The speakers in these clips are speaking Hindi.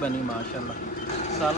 बनी माशाल्लाह। साल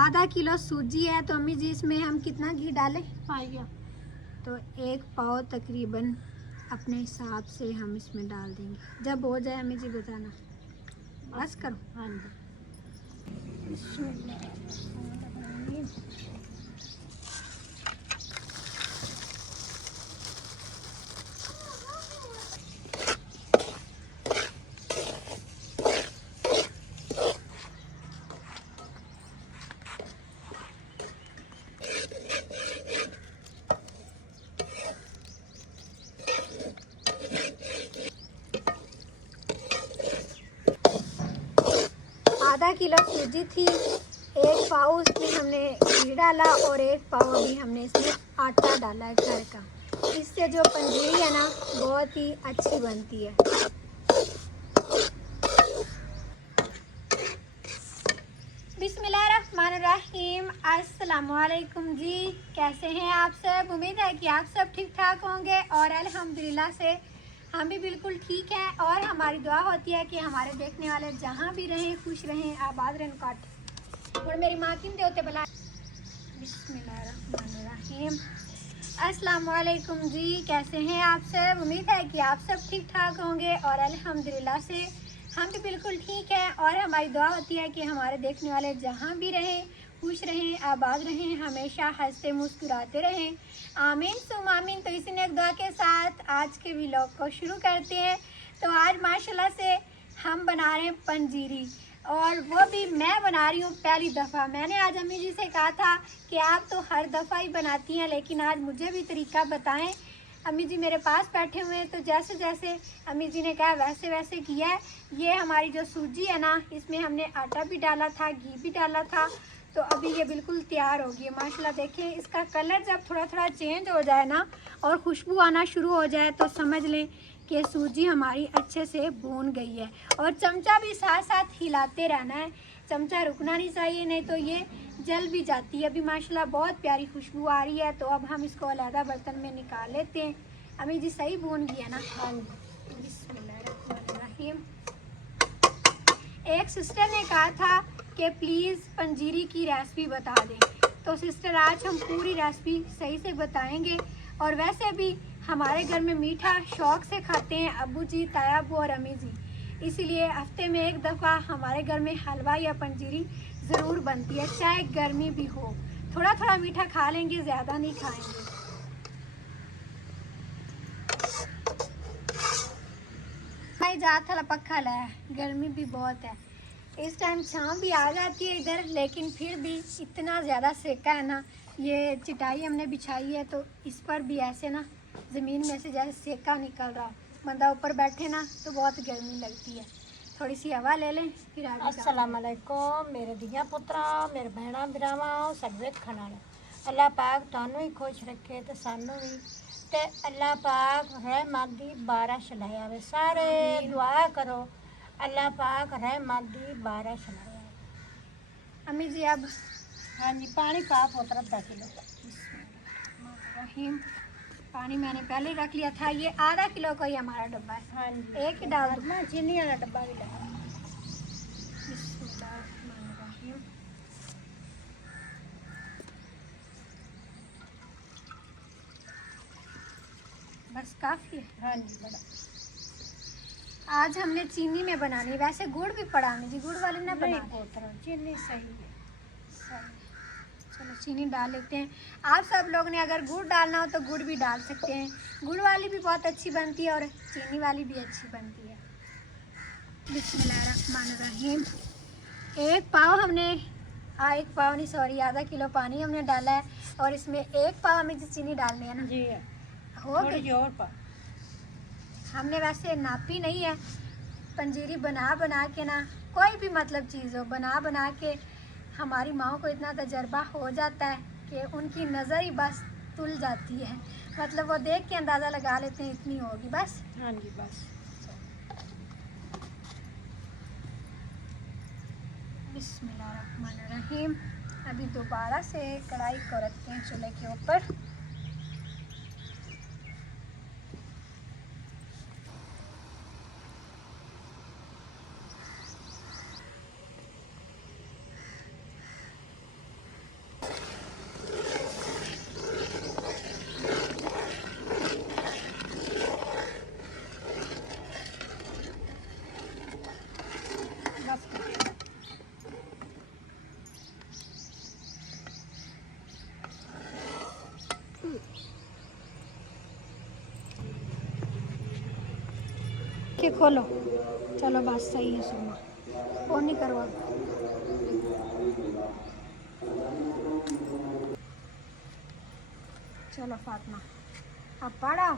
आधा किलो सूजी है तो अम्मी जी इसमें हम कितना घी डालें? पाइया। तो 1 पाव तकरीबन अपने हिसाब से हम इसमें डाल देंगे। जब हो जाए अम्मी जी बताना। बस करो। हाँ जी। आधा किलो सूजी थी, 1 पाव उसमें हमने घी डाला और 1 पाव अभी हमने इसमें आटा डाला है घर का। इससे जो पंजीरी है ना बहुत ही अच्छी बनती है। बिस्मिल्लाहिर्रहमानिर्रहीम। अस्सलामुअलैकुम जी, कैसे हैं आप सब? उम्मीद है कि आप सब ठीक ठाक होंगे और अल्हम्दुलिल्लाह से हम भी बिल्कुल ठीक हैं। और हमारी दुआ होती है कि हमारे देखने वाले जहाँ भी रहें खुश रहें, आबाद रहें। काट और मेरी माँ की होते बला। बिस्मिल्लाहिर्रहमानिर्रहीम। अस्सलामुअलैकुम जी, कैसे हैं आप सब? उम्मीद है कि आप सब ठीक ठाक होंगे और अल्हम्दुलिल्लाह से हम भी बिल्कुल ठीक हैं। और हमारी दुआ होती है कि हमारे देखने वाले जहाँ भी रहें खुश रहें, आबाद रहें, हमेशा हंसते मुस्कुराते रहें। आमीन सुम आमीन। तो इसी नेक दुआ के साथ आज के व्लॉग को शुरू करते हैं। तो आज माशाल्लाह से हम बना रहे हैं पंजीरी, और वो भी मैं बना रही हूँ पहली दफ़ा। मैंने आज अम्मी जी से कहा था कि आप तो हर दफ़ा ही बनाती हैं, लेकिन आज मुझे भी तरीका बताएं। अम्मी जी मेरे पास बैठे हुए हैं, तो जैसे जैसे अम्मी जी ने कहा वैसे वैसे किया है। ये हमारी जो सूजी है ना, इसमें हमने आटा भी डाला था, घी भी डाला था, तो अभी ये बिल्कुल तैयार हो गई है माशाल्लाह। देखें इसका कलर जब थोड़ा थोड़ा चेंज हो जाए ना और खुशबू आना शुरू हो जाए तो समझ लें कि सूजी हमारी अच्छे से भून गई है। और चमचा भी साथ साथ हिलाते रहना है, चमचा रुकना नहीं चाहिए, नहीं तो ये जल भी जाती है। अभी माशाल्लाह बहुत प्यारी खुशबू आ रही है। तो अब हम इसको अलग बर्तन में निकाल लेते हैं। अम्मी जी सही भून गया ना? हाँ जी। बिस्मिल्लाहिर्रहमानिर्रहीम। एक सिस्टर ने कहा था कि प्लीज़ पंजीरी की रेसिपी बता दें, तो सिस्टर आज हम पूरी रेसिपी सही से बताएंगे। और वैसे भी हमारे घर में मीठा शौक़ से खाते हैं अबू जी, ताया अबू और अम्मी जी, इसीलिए हफ्ते में 1 दफ़ा हमारे घर में हलवा या पंजीरी ज़रूर बनती है, चाहे गर्मी भी हो। थोड़ा थोड़ा मीठा खा लेंगे, ज़्यादा नहीं खाएंगे। जा थोड़ा पक्का लाया, गर्मी भी बहुत है। इस टाइम शाम भी आ जाती है इधर, लेकिन फिर भी इतना ज़्यादा सेका है ना। ये चटाई हमने बिछाई है तो इस पर भी ऐसे ना ज़मीन में से जैसे सेका निकल रहा, बंदा ऊपर बैठे ना तो बहुत गर्मी लगती है। थोड़ी सी हवा ले लें फिर आगे। अस्सलाम वालेकुम मेरे धिया पुत्रा, मेरे भैणा भरावां सभी खाना अल्लाह पाक थानू ही खुश रखे तो सानू भी, ते अल्लाह पाक रहमत दी बारिश लाया वे। सारे दुआ करो अल्लाह पाक रहमत दी बारिश लाया। अम्मी जी अब हाँ जी, पानी पा पुत्र 10 किलो। रहीम, पानी मैंने पहले ही रख लिया था। ये आधा किलो का ही हमारा डब्बा है। हाँ जी, एक ही डाल दो। मैं चीनी वाला डब्बा भी लाया। बिस्मिल्लाहिर्रहमानिर्रहीम। बस काफ़ी है। हाँ जी, बड़ा आज हमने चीनी में बनानी, वैसे गुड़ भी पड़ा नहीं जी, गुड़ वाले ना नहीं बना पुत्र, चीनी सही है। चलो चीनी डाल लेते हैं। आप सब लोग ने अगर गुड़ डालना हो तो गुड़ भी डाल सकते हैं। गुड़ वाली भी बहुत अच्छी बनती है और चीनी वाली भी अच्छी बनती है। बिस्मिल्लाहिर्रहमानिर्रहीम। एक पाव नहीं सॉरी, आधा किलो पानी हमने डाला है और इसमें एक पाव हमें चीनी डालनी है ना जी हो थोड़ी गई। और पा। हमने वैसे नापी नहीं है, पंजीरी बना बना के ना, कोई भी मतलब चीज़ हो बना बना के हमारी माओ को इतना तजर्बा हो जाता है कि उनकी नज़र ही बस तुल जाती है। मतलब वो देख के अंदाज़ा लगा लेते हैं इतनी होगी बस। हाँ जी, बस बिस्मिल्लाहिर्रहमानिर्रहीम। अभी दोबारा से कढ़ाई को रखते हैं चूल्हे के ऊपर। के खोलो, चलो बस सही है। सुरमा फोन नहीं करवा। चलो फातिमा अब पढ़ाओ,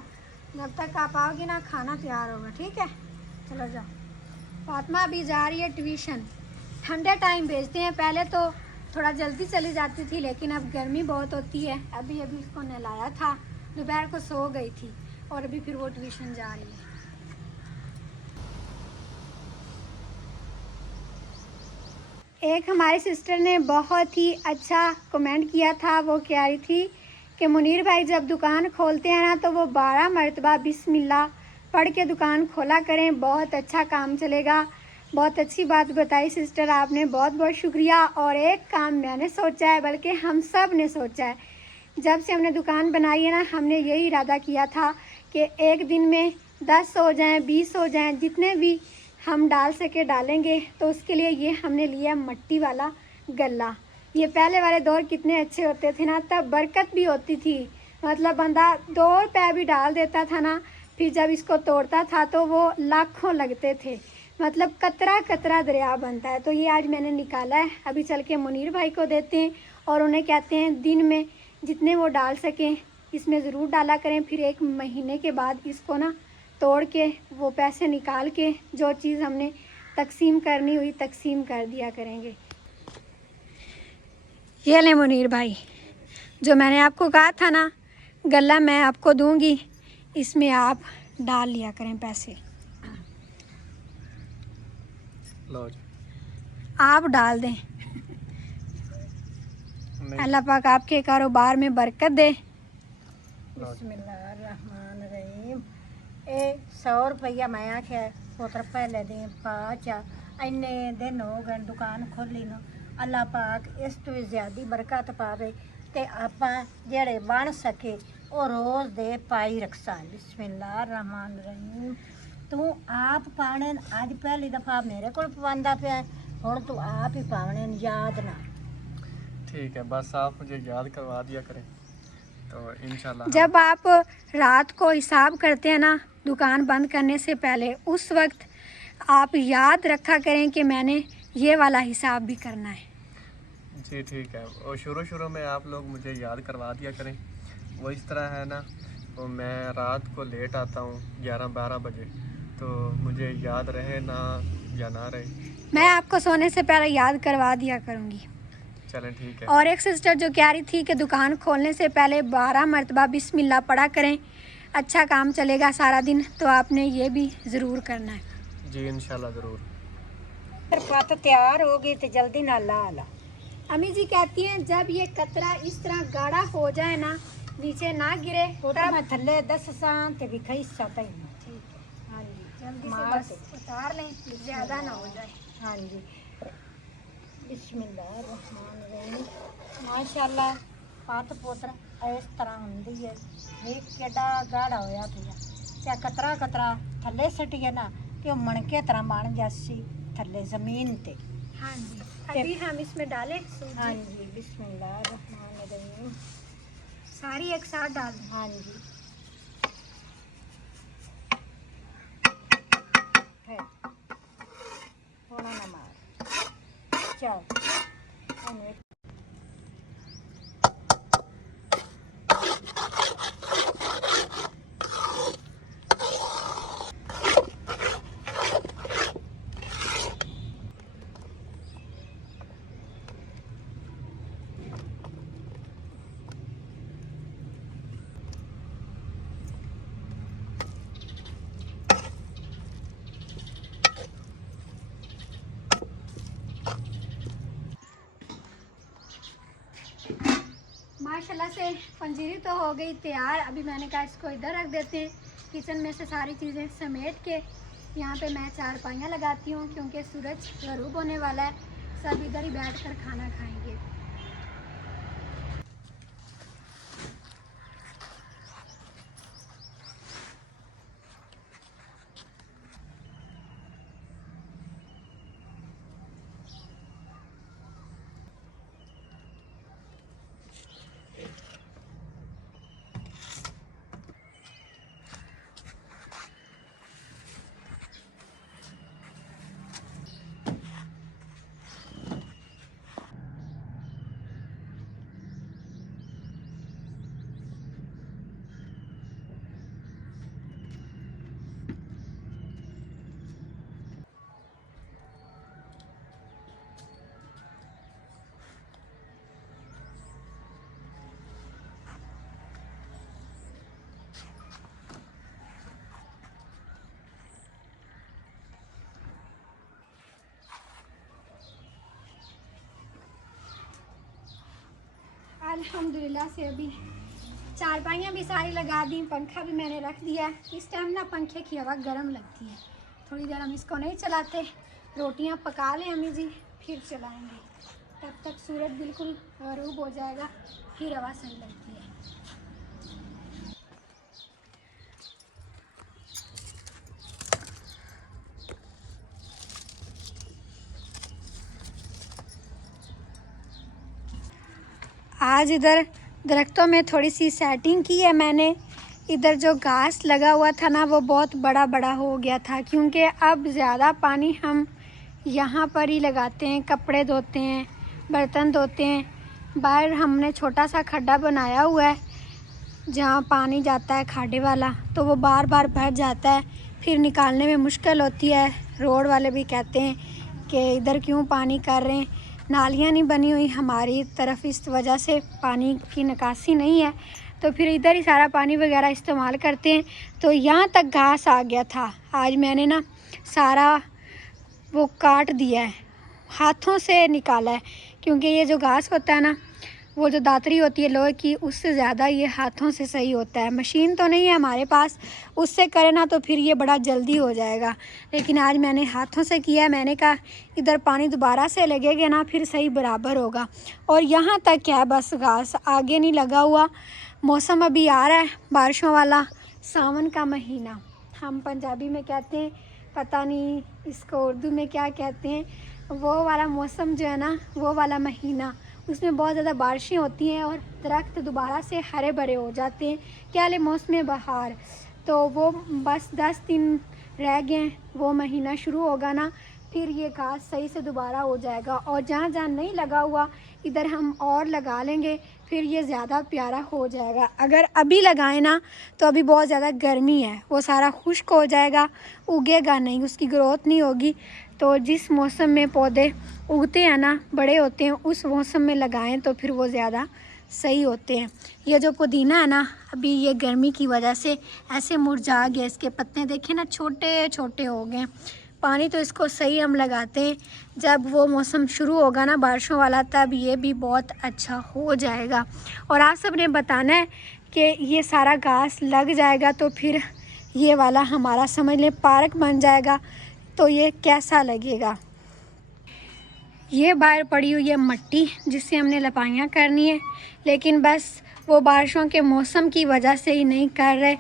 जब तक आप आओगी ना खाना तैयार होगा, ठीक है? चलो जाओ। फातिमा अभी जा रही है ट्यूशन। ठंडे टाइम भेजते हैं, पहले तो थोड़ा जल्दी चली जाती थी लेकिन अब गर्मी बहुत होती है। अभी इसको नहलाया था, दोपहर को सो गई थी और अभी फिर वो ट्यूशन जा रही है। एक हमारी सिस्टर ने बहुत ही अच्छा कमेंट किया था। वो कह रही थी कि मुनीर भाई जब दुकान खोलते हैं ना तो वो 12 मरतबा बिस्मिल्लाह पढ़ के दुकान खोला करें, बहुत अच्छा काम चलेगा। बहुत अच्छी बात बताई सिस्टर आपने, बहुत बहुत शुक्रिया। और एक काम मैंने सोचा है, बल्कि हम सब ने सोचा है, जब से हमने दुकान बनाई है ना, हमने यही इरादा किया था कि एक दिन में 10 हो जाएँ, 20 हो जाएँ, जितने भी हम डाल सके डालेंगे। तो उसके लिए ये हमने लिया मट्टी वाला गल्ला। ये पहले वाले दौर कितने अच्छे होते थे ना, तब बरकत भी होती थी। मतलब बंदा 2 रुपये भी डाल देता था ना, फिर जब इसको तोड़ता था तो वो लाखों लगते थे। मतलब कतरा कतरा दरिया बनता है। तो ये आज मैंने निकाला है, अभी चल के मुनीर भाई को देते हैं और उन्हें कहते हैं दिन में जितने वो डाल सकें इसमें ज़रूर डाला करें। फिर 1 महीने के बाद इसको ना तोड़ के वो पैसे निकाल के जो चीज़ हमने तकसीम करनी हुई तकसीम कर दिया करेंगे। ये ले मुनीर भाई, जो मैंने आपको कहा था ना गल्ला मैं आपको दूंगी, इसमें आप डाल लिया करें पैसे। लो जी। आप डाल दें, अल्लाह पाक आपके कारोबार में बरकत दे। बिस्मिल्लाहिर्रहमानिर्रहीम। 100 रुपया मैं आख्या पुत्र पहले दें 5 इन्ने दिन हो गए दुकान खोली न। अल्लाह पाक इस तो भी ज़्यादा बरकत पावे ते आपां जेड़े बन सके वो रोज़ दे पाई रखसा। बिस्मिल्लाहिर्रहमानिर्रहीम। तू आप पाने अज पहली दफ़ा मेरे को पवांदा पे, हुण तू आप ही पावने याद ना। ठीक है, बस आप मुझे याद करवा दिया करें तो इंशाल्लाह। जब आप रात को हिसाब करते हैं ना दुकान बंद करने से पहले, उस वक्त आप याद रखा करें कि मैंने ये वाला हिसाब भी करना है। जी ठीक है, और शुरू में आप लोग मुझे याद करवा दिया करें। वो इस तरह है ना, तो मैं रात को लेट आता हूँ 11-12 बजे, तो मुझे याद रहे ना या ना रहे। मैं आपको सोने से पहले याद करवा दिया करूँगी। चलें ठीक है। और एक सिस्टर जो कह रही थी कि दुकान खोलने से पहले 12 मरतबा बिस्मिल्लाह पढ़ा करें, अच्छा काम चलेगा सारा दिन, तो आपने ये भी ज़रूर करना है। जी इंशाल्लाह ज़रूर। पत तैयार हो गई तो जल्दी ना ला ला। अम्मी जी कहती हैं जब ये कतरा इस तरह गाढ़ा हो जाए ना, नीचे ना गिरे, तो तब मैं थल्ले 10 सान ते भी खई सता ही। ठीक है। हाँ जी, जल्दी से मार बस दे। उतार लें, ज़्यादा ना हो जाए। हाँ जी, बिस्मिल्लाहिर्रहमानिर्रहीम। माशाल्लाह पत पोतरा इस तरह होंदी है। देख केड़ा गाढ़ा होया पिया ते कतरा कतरा थल्ले सटिए ना ते मणके तरह बन जासी थल्ले जमीन ते। हाँ जी, अभी हम इसमें डालें सूजी। हाँ जी, बिस्मिल्लाहिर्रहमानिर्रहीम। सारी एक साथ डाल दें। हाँ जी, है थोड़ा ना मार चल। माशाल्लाह से पंजीरी तो हो गई तैयार। अभी मैंने कहा इसको इधर रख देते हैं, किचन में से सारी चीज़ें समेट के। यहाँ पे मैं चारपाइयाँ लगाती हूँ क्योंकि सूरज गरूब होने वाला है, सब इधर ही बैठकर खाना खाएंगे। अल्हम्दुलिल्लाह से अभी चारपाइयाँ भी सारी लगा दी, पंखा भी मैंने रख दिया। इस टाइम ना पंखे की हवा गर्म लगती है, थोड़ी देर हम इसको नहीं चलाते, रोटियां पका लें अम्मी जी, फिर चलाएंगे। तब तक सूरज बिल्कुल गरूब हो जाएगा, फिर हवा सही लगती है। आज इधर दरख्तों में थोड़ी सी सेटिंग की है मैंने। इधर जो घास लगा हुआ था ना, वो बहुत बड़ा बड़ा हो गया था, क्योंकि अब ज़्यादा पानी हम यहाँ पर ही लगाते हैं, कपड़े धोते हैं, बर्तन धोते हैं। बाहर हमने छोटा सा खड्डा बनाया हुआ है जहाँ पानी जाता है खाड़े वाला, तो वो बार बार भर जाता है, फिर निकालने में मुश्किल होती है। रोड वाले भी कहते हैं कि इधर क्यों पानी कर रहे हैं, नालियाँ नहीं बनी हुई हमारी तरफ, इस वजह से पानी की निकासी नहीं है, तो फिर इधर ही सारा पानी वगैरह इस्तेमाल करते हैं। तो यहाँ तक घास आ गया था, आज मैंने ना सारा वो काट दिया है, हाथों से निकाला है, क्योंकि ये जो घास होता है ना, वो जो दातरी होती है लोहे की, उससे ज़्यादा ये हाथों से सही होता है। मशीन तो नहीं है हमारे पास, उससे करें ना तो फिर ये बड़ा जल्दी हो जाएगा, लेकिन आज मैंने हाथों से किया है। मैंने कहा इधर पानी दोबारा से लगेगा ना, फिर सही बराबर होगा। और यहाँ तक क्या है, बस घास आगे नहीं लगा हुआ। मौसम अभी आ रहा है बारिशों वाला, सावन का महीना हम पंजाबी में कहते हैं, पता नहीं इसको उर्दू में क्या कहते हैं, वो वाला मौसम जो है ना, वो वाला महीना, उसमें बहुत ज़्यादा बारिशें होती हैं और दरख्त दोबारा से हरे भरे हो जाते हैं, क्या ले मौसम बहार। तो वो बस 10 दिन रह गए हैं, वो महीना शुरू होगा ना, फिर ये घास सही से दोबारा हो जाएगा। और जहाँ जहाँ नहीं लगा हुआ इधर हम और लगा लेंगे, फिर ये ज़्यादा प्यारा हो जाएगा। अगर अभी लगाएं ना तो अभी बहुत ज़्यादा गर्मी है, वो सारा खुश्क हो जाएगा, उगेगा नहीं, उसकी ग्रोथ नहीं होगी। तो जिस मौसम में पौधे उगते हैं ना, बड़े होते हैं, उस मौसम में लगाएं तो फिर वो ज़्यादा सही होते हैं। ये जो पुदीना है ना, अभी ये गर्मी की वजह से ऐसे मुरझा गया, इसके पत्ते देखें ना छोटे छोटे हो गए। पानी तो इसको सही हम लगाते हैं, जब वो मौसम शुरू होगा ना बारिशों वाला, तब ये भी बहुत अच्छा हो जाएगा। और आप सब ने बताना है कि ये सारा घास लग जाएगा तो फिर ये वाला हमारा समझ लें पार्क बन जाएगा, तो ये कैसा लगेगा। ये बाहर पड़ी हुई है मिट्टी जिससे हमने लपाइयाँ करनी है, लेकिन बस वो बारिशों के मौसम की वजह से ही नहीं कर रहे।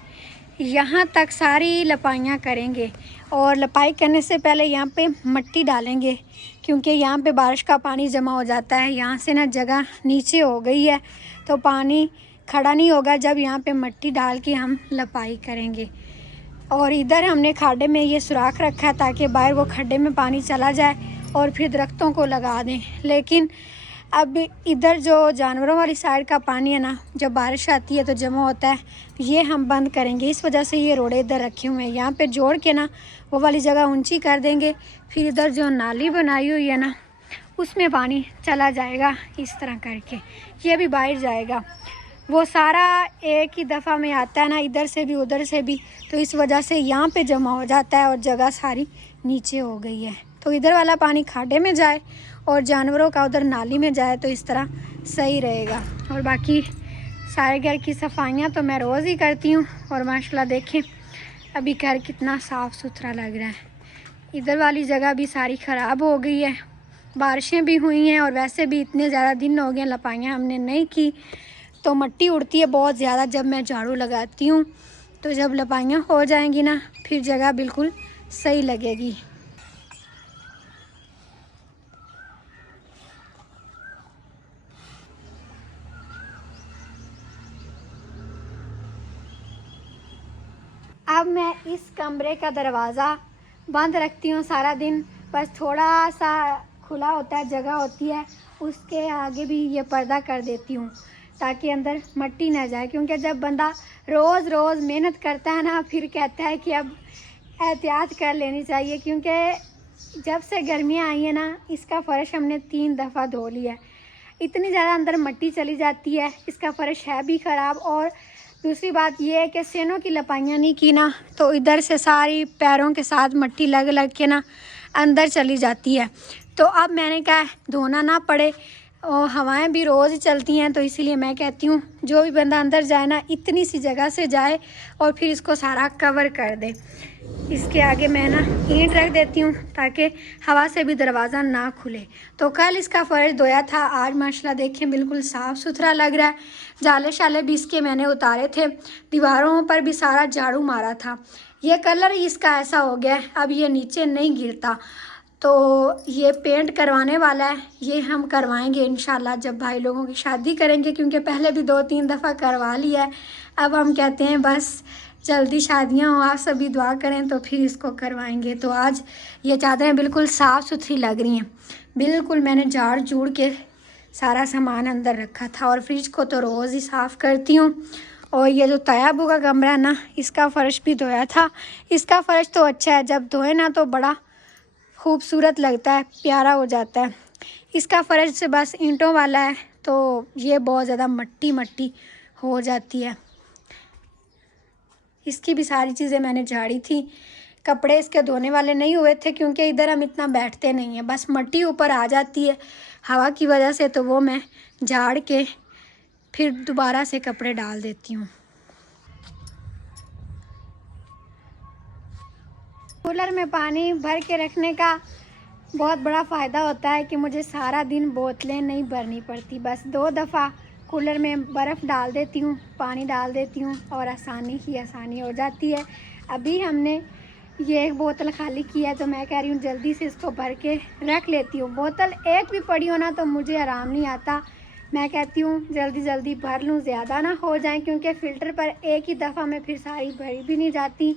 यहाँ तक सारी लपाइयाँ करेंगे और लपाई करने से पहले यहाँ पे मिट्टी डालेंगे, क्योंकि यहाँ पे बारिश का पानी जमा हो जाता है। यहाँ से ना जगह नीचे हो गई है तो पानी खड़ा नहीं होगा जब यहाँ पे मिट्टी डाल के हम लपाई करेंगे। और इधर हमने खाड्डे में ये सुराख रखा है ताकि बाहर वो खड्डे में पानी चला जाए और फिर दरख्तों को लगा दें। लेकिन अब इधर जो जानवरों वाली साइड का पानी है ना, जब बारिश आती है तो जमा होता है, ये हम बंद करेंगे। इस वजह से ये रोड़े इधर रखे हुए हैं, यहाँ पे जोड़ के ना वो वाली जगह ऊंची कर देंगे। फिर इधर जो नाली बनाई हुई है ना, उसमें पानी चला जाएगा इस तरह करके, ये भी बाहर जाएगा। वो सारा एक ही दफ़ा में आता है ना, इधर से भी उधर से भी, तो इस वजह से यहाँ पे जमा हो जाता है और जगह सारी नीचे हो गई है। तो इधर वाला पानी खाड्डे में जाए और जानवरों का उधर नाली में जाए तो इस तरह सही रहेगा। और बाकी सारे घर की सफाइयाँ तो मैं रोज़ ही करती हूँ। और माशाल्लाह देखें अभी घर कितना साफ़ सुथरा लग रहा है। इधर वाली जगह भी सारी ख़राब हो गई है, बारिशें भी हुई हैं और वैसे भी इतने ज़्यादा दिन हो गए लपाइयाँ हमने नहीं की, तो मिट्टी उड़ती है बहुत ज़्यादा जब मैं झाड़ू लगाती हूँ। तो जब लपाइयाँ हो जाएंगी ना, फिर जगह बिल्कुल सही लगेगी। अब मैं इस कमरे का दरवाज़ा बंद रखती हूँ सारा दिन, बस थोड़ा सा खुला होता है, जगह होती है, उसके आगे भी ये पर्दा कर देती हूँ ताकि अंदर मिट्टी ना जाए। क्योंकि जब बंदा रोज़ रोज़ मेहनत करता है ना, फिर कहता है कि अब एहतियात कर लेनी चाहिए। क्योंकि जब से गर्मियाँ आई हैं ना, इसका फ़र्श हमने 3 दफ़ा धो लिया है, इतनी ज़्यादा अंदर मिट्टी चली जाती है, इसका फ़र्श है भी ख़राब। और दूसरी बात यह है कि सेनों की लपाइयाँ नहीं की ना, तो इधर से सारी पैरों के साथ मिट्टी लग लग के ना अंदर चली जाती है। तो अब मैंने कहा धोना ना पड़े, और हवाएं भी रोज़ चलती हैं, तो इसीलिए मैं कहती हूँ जो भी बंदा अंदर जाए ना, इतनी सी जगह से जाए और फिर इसको सारा कवर कर दे। इसके आगे मैं ना ईंट रख देती हूँ ताकि हवा से भी दरवाज़ा ना खुले। तो कल इसका फ़र्श धोया था, आज माशाल्लाह देखें बिल्कुल साफ़ सुथरा लग रहा है। जाले शाले भी इसके मैंने उतारे थे, दीवारों पर भी सारा झाड़ू मारा था। ये कलर इसका ऐसा हो गया है, अब ये नीचे नहीं गिरता। तो ये पेंट करवाने वाला है, ये हम करवाएंगे इंशाल्लाह जब भाई लोगों की शादी करेंगे, क्योंकि पहले भी 2-3 दफ़ा करवा लिया है। अब हम कहते हैं बस जल्दी शादियां हो, आप सभी दुआ करें तो फिर इसको करवाएंगे। तो आज ये चादरें बिल्कुल साफ़ सुथरी लग रही हैं, बिल्कुल मैंने झाड़ झूड़ के सारा सामान अंदर रखा था। और फ्रिज को तो रोज़ ही साफ़ करती हूँ। और ये जो तयाबू का कमरा है ना, इसका फ़र्श भी धोया था। इसका फ़र्श तो अच्छा है, जब धोए ना तो बड़ा खूबसूरत लगता है, प्यारा हो जाता है। इसका फ़र्श से बस ईंटों वाला है, तो ये बहुत ज़्यादा मट्टी मट्टी हो जाती है। इसकी भी सारी चीज़ें मैंने झाड़ी थी। कपड़े इसके धोने वाले नहीं हुए थे क्योंकि इधर हम इतना बैठते नहीं हैं, बस मट्टी ऊपर आ जाती है हवा की वजह से, तो वो मैं झाड़ के फिर दोबारा से कपड़े डाल देती हूँ। कूलर में पानी भर के रखने का बहुत बड़ा फ़ायदा होता है कि मुझे सारा दिन बोतलें नहीं भरनी पड़ती, बस 2 दफ़ा कूलर में बर्फ़ डाल देती हूँ, पानी डाल देती हूँ और आसानी ही आसानी हो जाती है। अभी हमने ये एक बोतल खाली की है, तो मैं कह रही हूँ जल्दी से इसको भर के रख लेती हूँ। बोतल एक भी पड़ी हो ना तो मुझे आराम नहीं आता, मैं कहती हूँ जल्दी जल्दी भर लूँ, ज़्यादा ना हो जाए, क्योंकि फ़िल्टर पर एक ही दफ़ा में फिर सारी भरी भी नहीं जाती।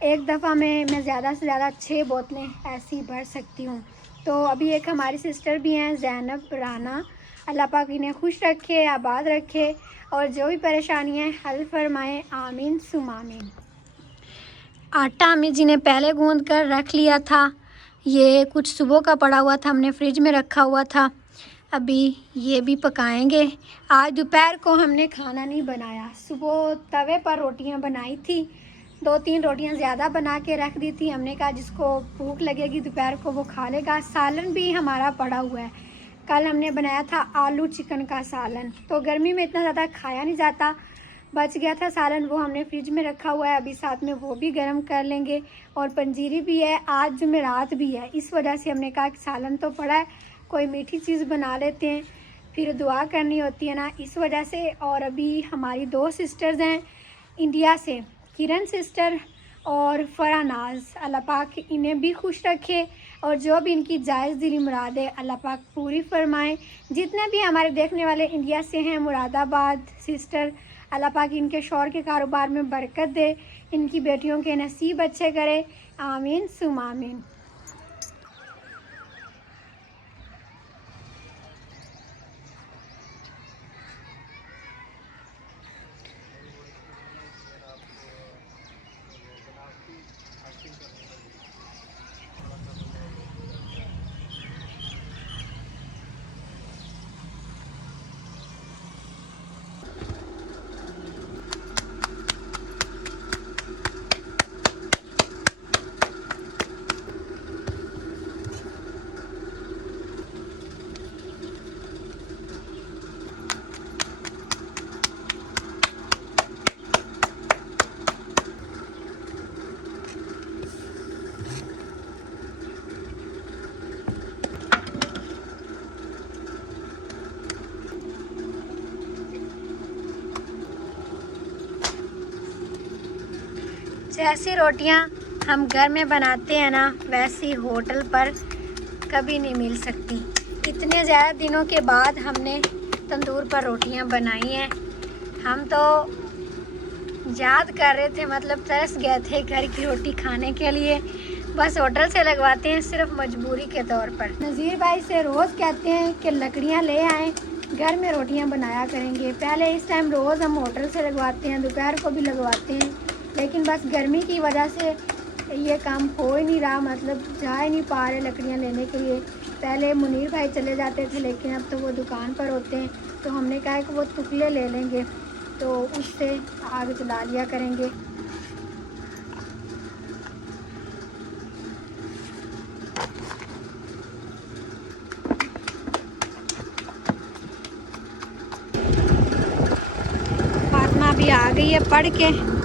एक दफ़ा में मैं ज़्यादा से ज़्यादा 6 बोतलें ऐसी भर सकती हूँ। तो अभी एक हमारी सिस्टर भी हैं ज़ैनब राना, अल्लाह पाक इन्हें खुश रखे, आबाद रखे और जो भी परेशानियाँ हल फरमाएँ, आमीन सुम आमीन। आटा अम्मी जी ने पहले गूंद कर रख लिया था। ये कुछ सुबह का पड़ा हुआ था, हमने फ्रिज में रखा हुआ था। अभी ये भी पकाएंगे। आज दोपहर को हमने खाना नहीं बनाया, सुबह तवे पर रोटियां बनाई थी, 2-3 रोटियां ज़्यादा बना के रख दी थी। हमने कहा जिसको भूख लगेगी दोपहर को वो खा लेगा। सालन भी हमारा पड़ा हुआ है, कल हमने बनाया था आलू चिकन का सालन, तो गर्मी में इतना ज़्यादा खाया नहीं जाता, बच गया था सालन, वो हमने फ्रिज में रखा हुआ है। अभी साथ में वो भी गर्म कर लेंगे और पंजीरी भी है, आज जुमेरात भी है, इस वजह से हमने कहा कि सालन तो पड़ा है, कोई मीठी चीज़ बना लेते हैं, फिर दुआ करनी होती है ना, इस वजह से। और अभी हमारी 2 सिस्टर्स हैं इंडिया से, किरण सिस्टर और फरानाज, अल्लाह पाक इन्हें भी खुश रखे और जो भी इनकी जायज़ दिली मुराद है अल्लाह पाक पूरी फरमाएं। जितने भी हमारे देखने वाले इंडिया से हैं, मुरादाबाद सिस्टर, अल्लाह पाक इनके शौहर के कारोबार में बरकत दे, इनकी बेटियों के नसीब अच्छे करे, आमीन सुम आमीन। जैसी रोटियां हम घर में बनाते हैं ना, वैसी होटल पर कभी नहीं मिल सकती। इतने ज़्यादा दिनों के बाद हमने तंदूर पर रोटियां बनाई हैं। हम तो याद कर रहे थे, मतलब तरस गए थे घर की रोटी खाने के लिए, बस होटल से लगवाते हैं सिर्फ मजबूरी के तौर पर। नज़ीर भाई से रोज़ कहते हैं कि लकड़ियाँ ले आएँ, घर में रोटियां बनाया करेंगे। पहले इस टाइम रोज़ हम होटल से लगवाते हैं, दोपहर को भी लगवाते हैं, लेकिन बस गर्मी की वजह से ये काम हो ही नहीं रहा, मतलब जा ही नहीं पा रहे लकड़ियाँ लेने के लिए। पहले मुनीर भाई चले जाते थे, लेकिन अब तो वो दुकान पर होते हैं, तो हमने कहा कि वो टुकले ले लेंगे, तो उससे आग जला लिया करेंगे। फातिमा भी आ गई है पढ़ के।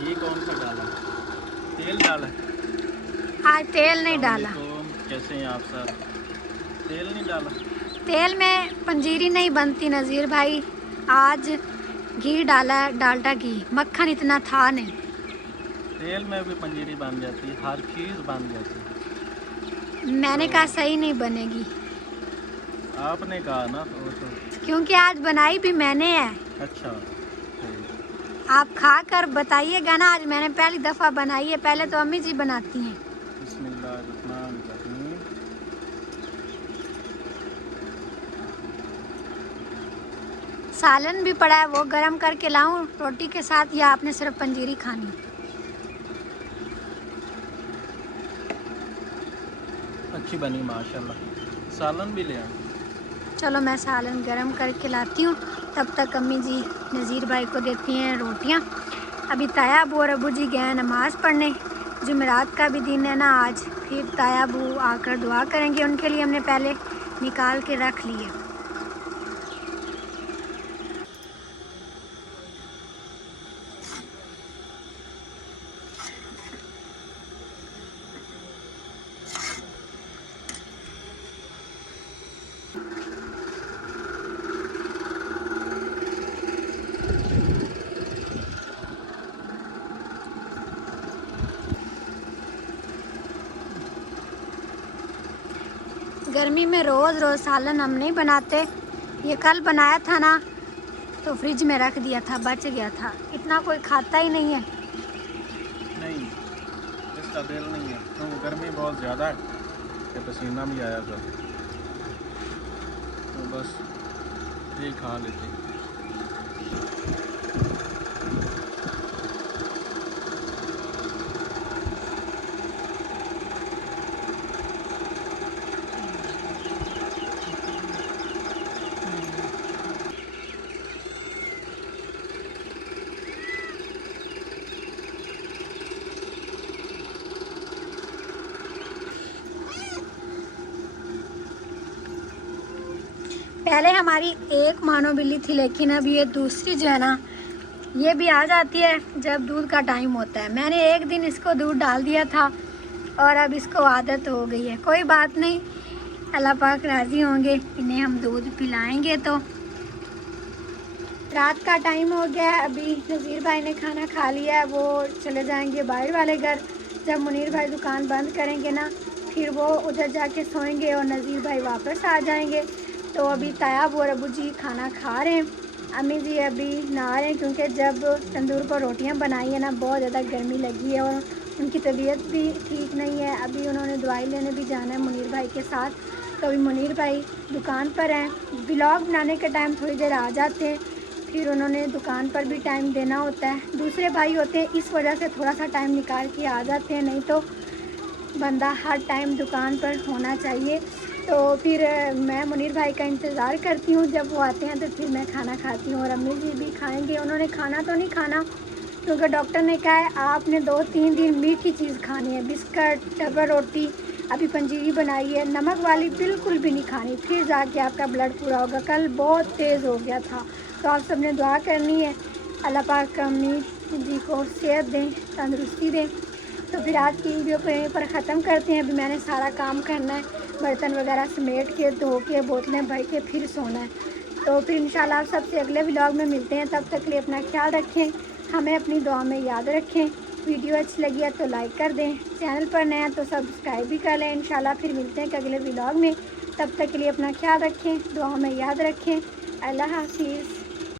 ये कौन सा डाला? तेल डाला? आज तेल नहीं डाला। कैसे हैं आप सर? तेल नहीं डाला? तेल में पंजीरी नहीं बनती नज़ीर भाई, आज घी डाला है, डालडा घी, मक्खन इतना था नहीं। तेल में भी पंजीरी बन जाती है, हर चीज़ बन जाती है। मैंने कहा सही नहीं बनेगी। आपने कहा ना तो क्योंकि आज बनाई भी मैंने है। अच्छा, आप खा कर बताइएगा ना, आज मैंने पहली दफ़ा बनाई है, पहले तो अम्मी जी बनाती हैं। बिस्मिल्लाहिर्रहमानिर्रहीम। सालन भी पड़ा है, वो गरम करके लाऊं रोटी के साथ, या आपने सिर्फ पंजीरी खानी? अच्छी बनी माशाल्लाह। सालन भी ले आए। चलो मैं सालन गरम करके लाती हूँ, तब तक अम्मी जी नज़ीर भाई को देती हैं रोटियाँ। अभी ताया अबू और अबू जी गए हैं नमाज़ पढ़ने, जुमेरात का भी दिन है ना आज। फिर ताया अबू आकर दुआ करेंगे, उनके लिए हमने पहले निकाल के रख लिए। गर्मी में रोज़ रोज़ सालन हम नहीं बनाते। ये कल बनाया था ना तो फ्रिज में रख दिया था, बच गया था। इतना कोई खाता ही नहीं है। नहीं, इसका दिल नहीं है क्योंकि गर्मी बहुत ज़्यादा है कि पसीना भी आया था, तो बस ये खा लेते। पहले हमारी एक मानो बिल्ली थी, लेकिन अब ये दूसरी जो है ना, ये भी आ जाती है जब दूध का टाइम होता है। मैंने एक दिन इसको दूध डाल दिया था और अब इसको आदत हो गई है। कोई बात नहीं, अल्लाह पाक राज़ी होंगे, इन्हें हम दूध पिलाएंगे। तो रात का टाइम हो गया है, अभी नज़ीर भाई ने खाना खा लिया है, वो चले जाएंगे बाहर वाले घर। जब मुनीर भाई दुकान बंद करेंगे ना, फिर वो उधर जाके सोएंगे और नज़ीर भाई वापस आ जाएंगे। तो अभी ताया और अबू जी खाना खा रहे हैं, अम्मी जी अभी नहा रहे हैं, क्योंकि जब तंदूर पर रोटियां बनाई है ना, बहुत ज़्यादा गर्मी लगी है और उनकी तबीयत भी ठीक नहीं है। अभी उन्होंने दवाई लेने भी जाना है मुनीर भाई के साथ। तो अभी मुनीर भाई दुकान पर हैं, व्लॉग बनाने के टाइम थोड़ी देर आ जाते हैं, फिर उन्होंने दुकान पर भी टाइम देना होता है। दूसरे भाई होते हैं, इस वजह से थोड़ा सा टाइम निकाल के आ जाते हैं, नहीं तो बंदा हर टाइम दुकान पर होना चाहिए। तो फिर मैं मुनीर भाई का इंतज़ार करती हूँ, जब वो आते हैं तो फिर मैं खाना खाती हूँ और अम्मी जी भी खाएंगे। उन्होंने खाना तो नहीं खाना क्योंकि डॉक्टर ने कहा है आपने 2-3 दिन मीठी चीज़ खानी है, बिस्किट, डबल रोटी, अभी पंजीरी बनाई है, नमक वाली बिल्कुल भी नहीं खानी, फिर जाके आपका ब्लड पूरा होगा। कल बहुत तेज़ हो गया था। तो आप सब ने दुआ करनी है, अल्लाह पाक अम्मी जी को सेहत दें, तंदुरुस्ती दें। तो फिर आज की वीडियो को यहीं पर ख़त्म करते हैं। अभी मैंने सारा काम करना है, बर्तन वगैरह समेट के, धो के, बोतलें भर के फिर सोना है। तो फिर इंशाल्लाह आप सबसे अगले व्लॉग में मिलते हैं। तब तक के लिए अपना ख्याल रखें, हमें अपनी दुआ में याद रखें। वीडियो अच्छी लगी है तो लाइक कर दें, चैनल पर नया है तो सब्सक्राइब भी कर लें। इंशाल्लाह फिर मिलते हैं अगले व्लॉग में। तब तक के लिए अपना ख्याल रखें, दुआ में याद रखें। अल्लाह हाफिज़।